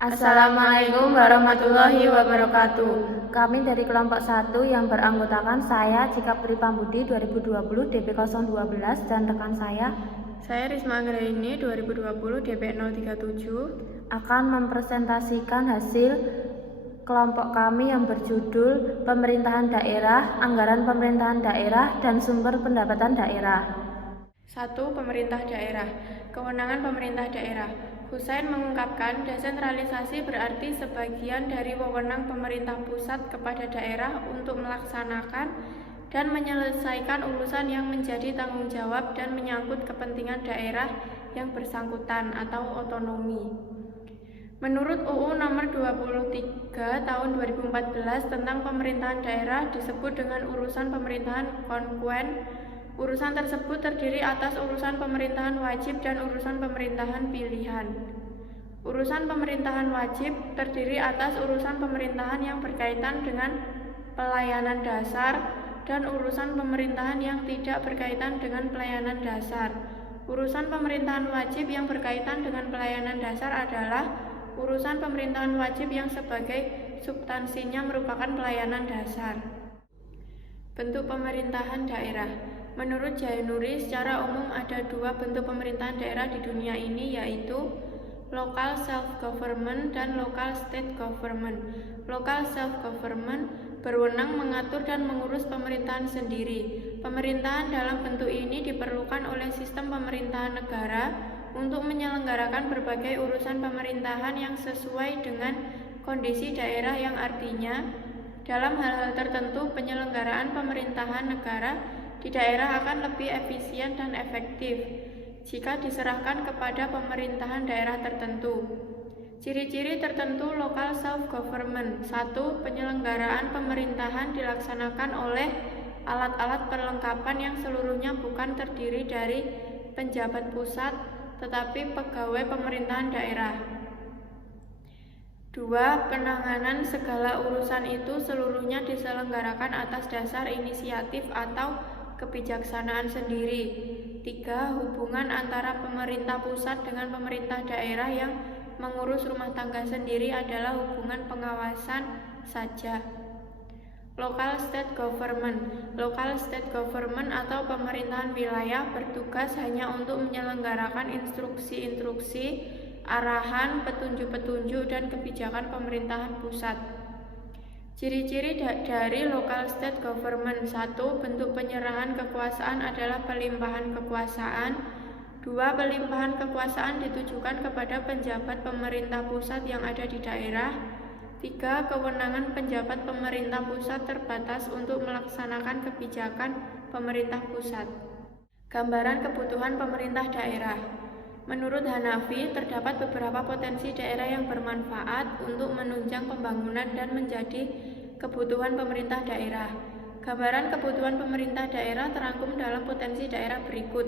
Assalamualaikum warahmatullahi wabarakatuh. Kami dari kelompok 1 yang beranggotakan saya Cikapri Pambudi 2020 DP012 dan rekan saya Risma Anggraini 2020 DP037 akan mempresentasikan hasil kelompok kami yang berjudul Pemerintahan Daerah, Anggaran Pemerintahan Daerah, dan Sumber Pendapatan Daerah. 1. Pemerintah daerah. Kewenangan pemerintah daerah. Husain mengungkapkan, desentralisasi berarti sebagian dari wewenang pemerintah pusat kepada daerah untuk melaksanakan dan menyelesaikan urusan yang menjadi tanggung jawab dan menyangkut kepentingan daerah yang bersangkutan atau otonomi. Menurut UU Nomor 23 Tahun 2014 tentang pemerintahan daerah disebut dengan urusan pemerintahan konuen. Urusan tersebut terdiri atas urusan pemerintahan wajib dan urusan pemerintahan pilihan. Urusan pemerintahan wajib terdiri atas urusan pemerintahan yang berkaitan dengan pelayanan dasar dan urusan pemerintahan yang tidak berkaitan dengan pelayanan dasar. Urusan pemerintahan wajib yang berkaitan dengan pelayanan dasar adalah urusan pemerintahan wajib yang sebagai substansinya merupakan pelayanan dasar. Bentuk pemerintahan daerah. Menurut Jainuri, secara umum ada dua bentuk pemerintahan daerah di dunia ini, yaitu local self-government dan local state government. Local self-government berwenang mengatur dan mengurus pemerintahan sendiri. Pemerintahan dalam bentuk ini diperlukan oleh sistem pemerintahan negara untuk menyelenggarakan berbagai urusan pemerintahan yang sesuai dengan kondisi daerah, yang artinya dalam hal-hal tertentu penyelenggaraan pemerintahan negara di daerah akan lebih efisien dan efektif jika diserahkan kepada pemerintahan daerah tertentu. Ciri-ciri tertentu local self-government. 1. Penyelenggaraan pemerintahan dilaksanakan oleh alat-alat perlengkapan yang seluruhnya bukan terdiri dari penjabat pusat tetapi pegawai pemerintahan daerah. 2. Penanganan segala urusan itu seluruhnya diselenggarakan atas dasar inisiatif atau kebijaksanaan sendiri. 3. Hubungan antara pemerintah pusat dengan pemerintah daerah yang mengurus rumah tangga sendiri adalah hubungan pengawasan saja. Local state government. Local state government atau pemerintahan wilayah bertugas hanya untuk menyelenggarakan instruksi-instruksi, arahan, petunjuk-petunjuk, dan kebijakan pemerintahan pusat. Ciri-ciri dari local state government. 1. Bentuk penyerahan kekuasaan adalah pelimpahan kekuasaan. 2. Pelimpahan kekuasaan ditujukan kepada penjabat pemerintah pusat yang ada di daerah. 3. Kewenangan penjabat pemerintah pusat terbatas untuk melaksanakan kebijakan pemerintah pusat. Gambaran kebutuhan pemerintah daerah. Menurut Hanafi, terdapat beberapa potensi daerah yang bermanfaat untuk menunjang pembangunan dan menjadi kebutuhan pemerintah daerah. Gambaran kebutuhan pemerintah daerah terangkum dalam potensi daerah berikut.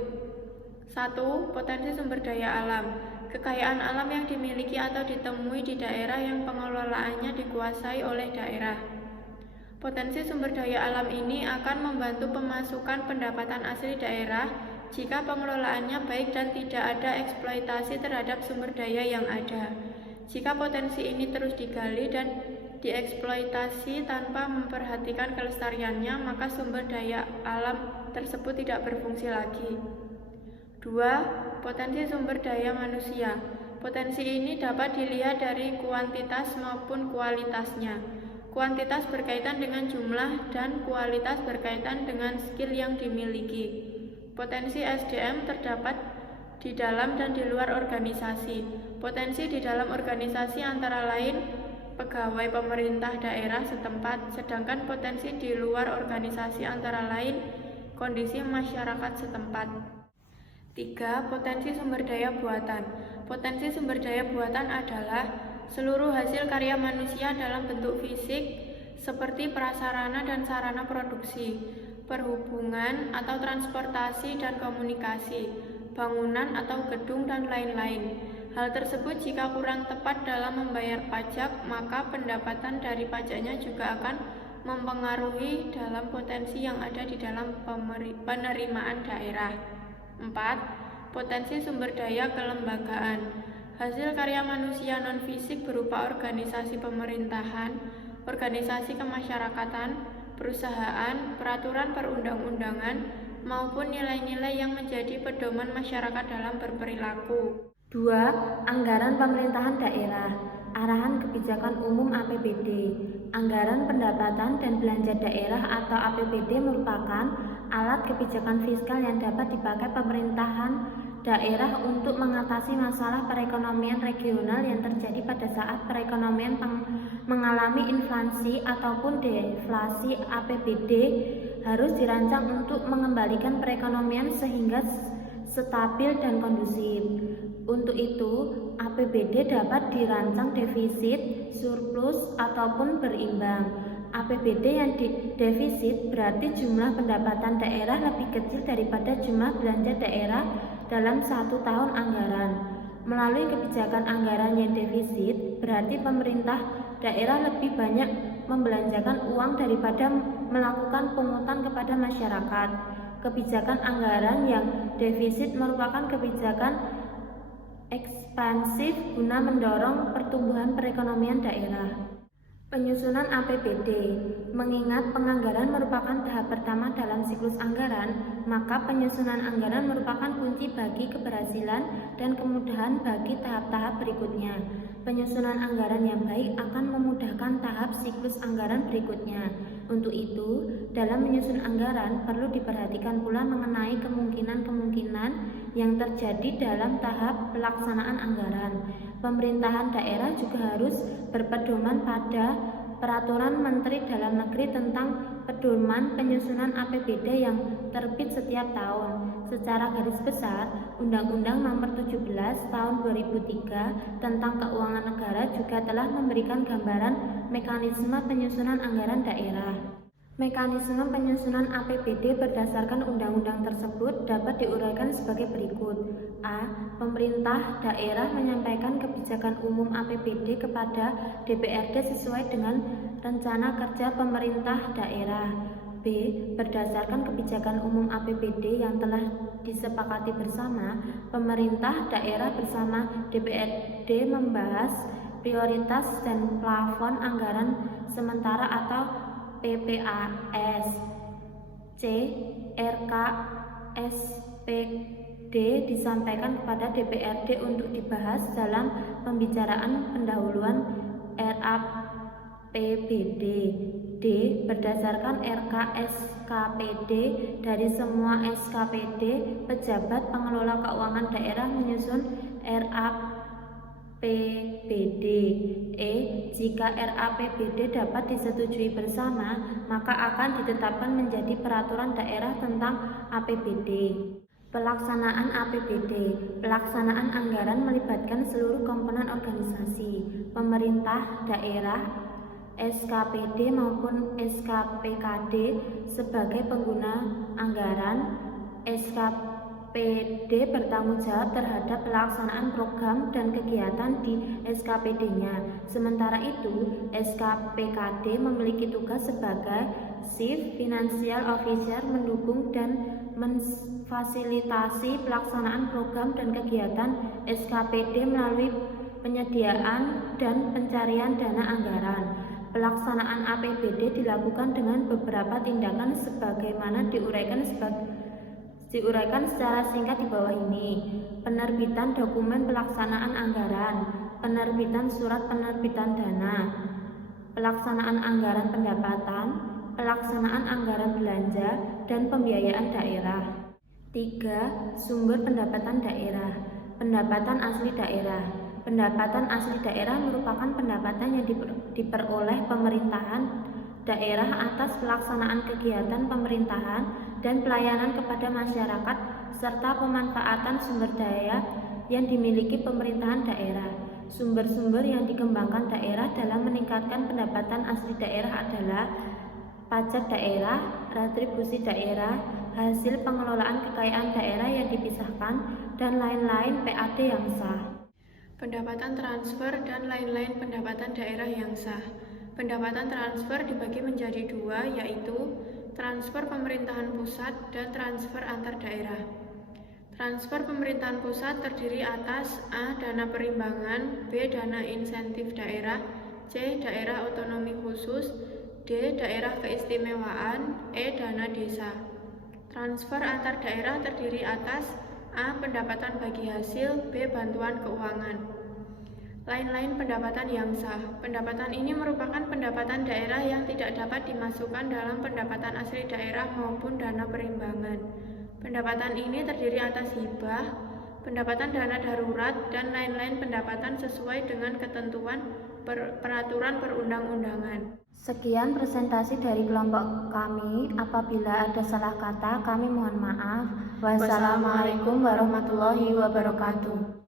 1. Potensi sumber daya alam. Kekayaan alam yang dimiliki atau ditemui di daerah yang pengelolaannya dikuasai oleh daerah. Potensi sumber daya alam ini akan membantu pemasukan pendapatan asli daerah jika pengelolaannya baik dan tidak ada eksploitasi terhadap sumber daya yang ada. Jika potensi ini terus digali dan dieksploitasi tanpa memperhatikan kelestariannya, maka sumber daya alam tersebut tidak berfungsi lagi. 2. Potensi sumber daya manusia. Potensi ini dapat dilihat dari kuantitas maupun kualitasnya. Kuantitas berkaitan dengan jumlah dan kualitas berkaitan dengan skill yang dimiliki. Potensi SDM terdapat di dalam dan di luar organisasi. Potensi di dalam organisasi antara lain pegawai pemerintah daerah setempat, sedangkan potensi di luar organisasi antara lain kondisi masyarakat setempat. 3. Potensi sumber daya buatan. Potensi sumber daya buatan adalah seluruh hasil karya manusia dalam bentuk fisik seperti prasarana dan sarana produksi, perhubungan atau transportasi dan komunikasi, bangunan atau gedung, dan lain-lain. Hal tersebut jika kurang tepat dalam membayar pajak, maka pendapatan dari pajaknya juga akan mempengaruhi dalam potensi yang ada di dalam penerimaan daerah. 4. Potensi sumber daya kelembagaan. Hasil karya manusia non-fisik berupa organisasi pemerintahan, organisasi kemasyarakatan, perusahaan, peraturan perundang-undangan, maupun nilai-nilai yang menjadi pedoman masyarakat dalam berperilaku. 2. Anggaran pemerintahan daerah. Arahan kebijakan umum APBD. Anggaran pendapatan dan belanja daerah atau APBD merupakan alat kebijakan fiskal yang dapat dipakai pemerintahan daerah untuk mengatasi masalah perekonomian regional yang terjadi pada saat perekonomian mengalami inflasi ataupun deflasi. APBD harus dirancang untuk mengembalikan perekonomian sehingga stabil dan kondusif. Untuk itu, APBD dapat dirancang defisit, surplus, ataupun berimbang. APBD yang defisit berarti jumlah pendapatan daerah lebih kecil daripada jumlah belanja daerah dalam satu tahun anggaran. Melalui kebijakan anggaran yang defisit, berarti pemerintah daerah lebih banyak membelanjakan uang daripada melakukan pungutan kepada masyarakat. Kebijakan anggaran yang defisit merupakan kebijakan ekspansif guna mendorong pertumbuhan perekonomian daerah. Penyusunan APBD. Mengingat penganggaran merupakan tahap pertama dalam siklus anggaran, maka penyusunan anggaran merupakan kunci bagi keberhasilan dan kemudahan bagi tahap-tahap berikutnya. Penyusunan anggaran yang baik akan memudahkan tahap siklus anggaran berikutnya. Untuk itu, dalam menyusun anggaran perlu diperhatikan pula mengenai kemungkinan-kemungkinan yang terjadi dalam tahap pelaksanaan anggaran. Pemerintahan daerah juga harus berpedoman pada Peraturan Menteri Dalam Negeri tentang pedoman penyusunan APBD yang terbit setiap tahun. Secara garis besar, Undang-Undang Nomor 17 Tahun 2003 tentang Keuangan Negara juga telah memberikan gambaran mekanisme penyusunan anggaran daerah. Mekanisme penyusunan APBD berdasarkan undang-undang tersebut dapat diuraikan sebagai berikut. A. Pemerintah daerah menyampaikan kebijakan umum APBD kepada DPRD sesuai dengan rencana kerja pemerintah daerah. B. Berdasarkan kebijakan umum APBD yang telah disepakati bersama, pemerintah daerah bersama DPRD membahas prioritas dan plafon anggaran sementara atau PPAS. C. RKSPD disampaikan kepada DPRD untuk dibahas dalam pembicaraan pendahuluan RAPBD. D. Berdasarkan RKSKPD dari semua SKPD, pejabat pengelola keuangan daerah menyusun RAPBD. E. Jika RAPBD dapat disetujui bersama, maka akan ditetapkan menjadi peraturan daerah tentang APBD. Pelaksanaan APBD. Pelaksanaan anggaran melibatkan seluruh komponen organisasi, pemerintah daerah, SKPD maupun SKPKD sebagai pengguna anggaran. SKPD bertanggung jawab terhadap pelaksanaan program dan kegiatan di SKPD-nya. Sementara itu, SKPKD memiliki tugas sebagai Chief Financial Officer mendukung dan memfasilitasi pelaksanaan program dan kegiatan SKPD melalui penyediaan dan pencarian dana anggaran. Pelaksanaan APBD dilakukan dengan beberapa tindakan sebagaimana diuraikan secara singkat di bawah ini. Penerbitan dokumen pelaksanaan anggaran, penerbitan surat penerbitan dana, pelaksanaan anggaran pendapatan, pelaksanaan anggaran belanja, dan pembiayaan daerah. 3. Sumber pendapatan daerah. Pendapatan asli daerah. Pendapatan asli daerah merupakan pendapatan yang diperoleh pemerintahan daerah atas pelaksanaan kegiatan pemerintahan dan pelayanan kepada masyarakat serta pemanfaatan sumber daya yang dimiliki pemerintahan daerah. Sumber-sumber yang dikembangkan daerah dalam meningkatkan pendapatan asli daerah adalah pajak daerah, retribusi daerah, hasil pengelolaan kekayaan daerah yang dipisahkan, dan lain-lain PAD yang sah. Pendapatan transfer dan lain-lain pendapatan daerah yang sah. Pendapatan transfer dibagi menjadi dua, yaitu transfer pemerintahan pusat dan transfer antar daerah. Transfer pemerintahan pusat terdiri atas A. Dana perimbangan, B. Dana insentif daerah, C. Daerah otonomi khusus, D. Daerah keistimewaan, E. Dana desa. Transfer antar daerah terdiri atas A. Pendapatan bagi hasil, B. Bantuan keuangan. Lain-lain pendapatan yang sah. Pendapatan ini merupakan pendapatan daerah yang tidak dapat dimasukkan dalam pendapatan asli daerah maupun dana perimbangan. Pendapatan ini terdiri atas hibah, pendapatan dana darurat, dan lain-lain pendapatan sesuai dengan ketentuan peraturan perundang-undangan. Sekian presentasi dari kelompok kami. Apabila ada salah kata, kami mohon maaf. Wassalamualaikum warahmatullahi wabarakatuh.